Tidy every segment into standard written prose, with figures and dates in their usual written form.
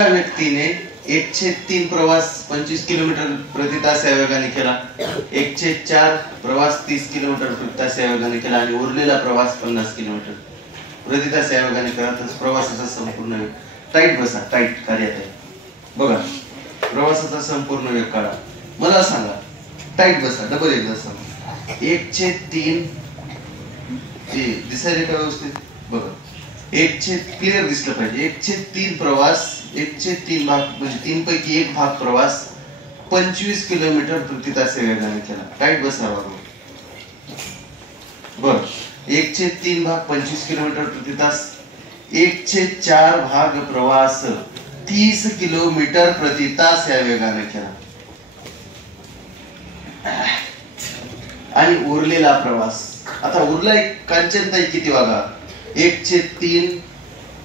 व्यक्तीने 1/3 प्रवास 25 किलोमीटर प्रति तास या वेगाने केला, 1/4 प्रवास 30 किलोमीटर प्रति तास या वेगाने केला आणि उरलेला प्रवास 50 किलोमीटर प्रति तास या वेगाने केला तर प्रवासाचा संपूर्ण वेग टाईट बसा, टाईट कार्यात आहे बघा. प्रवासाचा संपूर्ण वेग काढा. मला सांगा, टाईट बसा, डबल एकदा सांगा. 1/3 दिसायला का व्यवस्थित बघा. क्लिअर दिसलं पाहिजे. 1/3 प्रवास 1/3 भाग म्हणजे 3 पैकी 1 भाग प्रवास 25 किलोमीटर प्रति तास या वेगाने केला. टाईट बसा बरोबर. बर 1/3 भाग 25 किलोमीटर प्रति तास, 1/4 भाग प्रवास 30 किलोमीटर प्रति तास या वेगाने केला आणि उरलेला प्रवास आता उरला कांचनताई किती वागा 1/3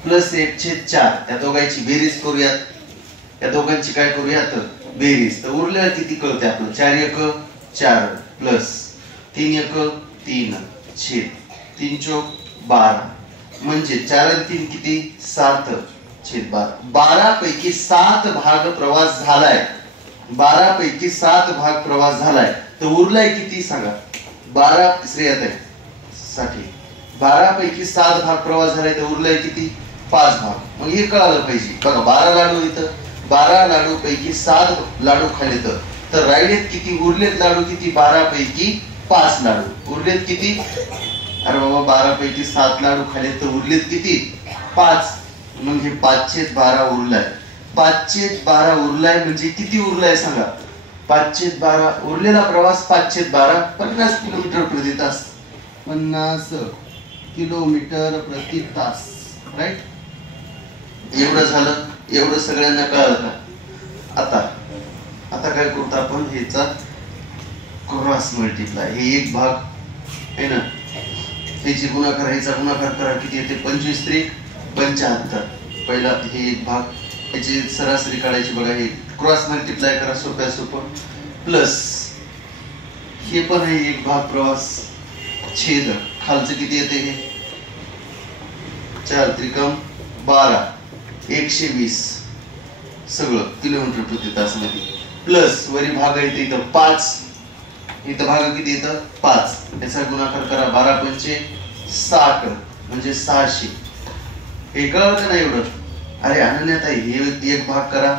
प्लस 1/4 त्या दोघांची बेरीज करूयात. या दोघांची काय करूयात बेरीज. तर उरलेला किती कळते आपलं 4 1 4 प्लस 3 1 3 छेद 3 चौक 12 म्हणजे 4 आणि 3 किती 7 छेद 12. 12 पैकी 7 भाग प्रवास झालाय. 12 पैकी 7 भाग प्रवास झालाय तर उरलाय किती सांगा. 12 तिसऱ्यात आहे 60. 12 पैकी 7 भाग प्रवास झालाय तर उरलाय किती 5 भाग. मग हे कळालं पाहिजे बघा. 12 लाडू इथं 12 लाडू पैकी 7 लाडू खाल्ले तर राहिलेत किती उरलेत लाडू किती 12 पैकी 5 लाडू उरलेत किती. अरे बाबा 12 पैकी 7 लाडू खाल्ले तर उरलेत किती 5. मग हे 5/12 उरलाय. 5/12 उरलाय म्हणजे किती उरलाय सांगा. 5/12 उरलेला प्रवास 5/12 50 किलोमीटर प्रति तास. 50 किलोमीटर प्रति तास. राईट. एवढं झालं. एवढं सगळ्यांना कळलं का. आता काय करू आपण ह्याचा क्रॉस मल्टिप्लाय. हे एक भाग आहे ना, ह्याची गुणाकार ह्याचा गुणाकार करा किती येते 25 त्रिक 75. पहिला हे एक भाग याची सरासरी काढायची बघा. हे क्रॉस मल्टिप्लाय करा सोप्या सोपं. प्लस हे पण आहे एक भाग प्रवास छेद खालचं किती येते हे 4 त्रिकम 12 120 सगळं किलोमीटर प्रति तास मध्ये. प्लस वरी भाग येते इथं 5. इथं भाग किती येतं 5. याचा गुणाकार करा 12 पंचे 60 म्हणजे 600. हे कळलं का नाही एवढं. अरे अनन्याताई हे एक भाग करा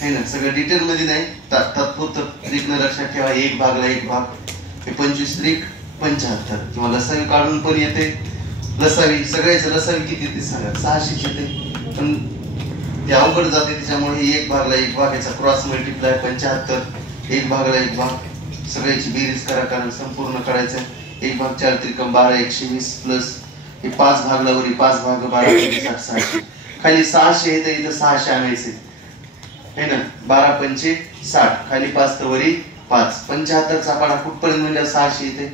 है ना. सगळं डिटेल मध्ये नाही तात्पुरतं त्रिक न लक्षात ठेवा. एक भागला एक भाग हे 25 त्रिक 75 किंवा लसावी काढून पण येते. लसावी सगळ्याच लसावी किती येते सांगा 600 येते. पण ते अवघड जाते त्याच्यामुळे एक भागला एक भाग याचा क्रॉस मल्टिप्लाय 75. एक भागला एक भाग सगळ्याची बेरीज करा कारण संपूर्ण करायचं. एक भाग 4 त्रिकम 12 120 प्लस हे 5 भागला वरी 5 भाग 12 600 खाली 600 येते. इथं 600 आणायचे है ना. 12 पंचे 60 खाली 5 तर वरी 5. 75 चा पाडा कुठपर्यंत म्हणजे 600 येते.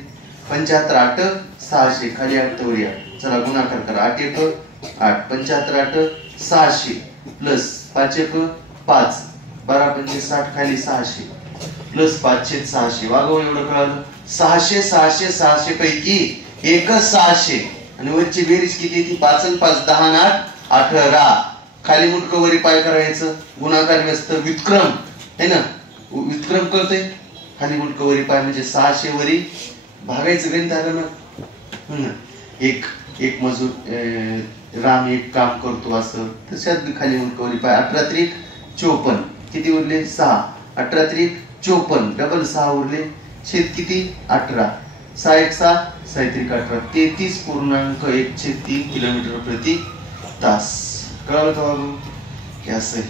75 8 600 खाली 8 तर वरी 8. चला गुणाकार करा 8 1 8 75 8 600 प्लस 5 1 5 12 पंचे 60 खाली 600 प्लस 5/600. वागव एवढं कळालं. 600 600 600 पैकी एक 600 आणि वरची बेरीज किती ती 5 आणि 5 10 आणि 8 18. खाली मुटकं वरी पाय करायचं. गुणाकार व्यस्त व्युत्क्रम है ना. व्युत्क्रम कळते. खाली मुटकं वरी पाय म्हणजे 600 वरी भागायचं गणित आलं ना. एक मजूर राम एक काम करतो असं तशात खाली मुटकं वरी पाय 18 त्रिक 54 किती उरले 6. 18 त्रिक 54 डबल 6 उरले छेद किती 18. 6 1 6 6 त्रिक 18 33.1/3 किलोमीटर प्रति तास. कळलं का बाबू की असं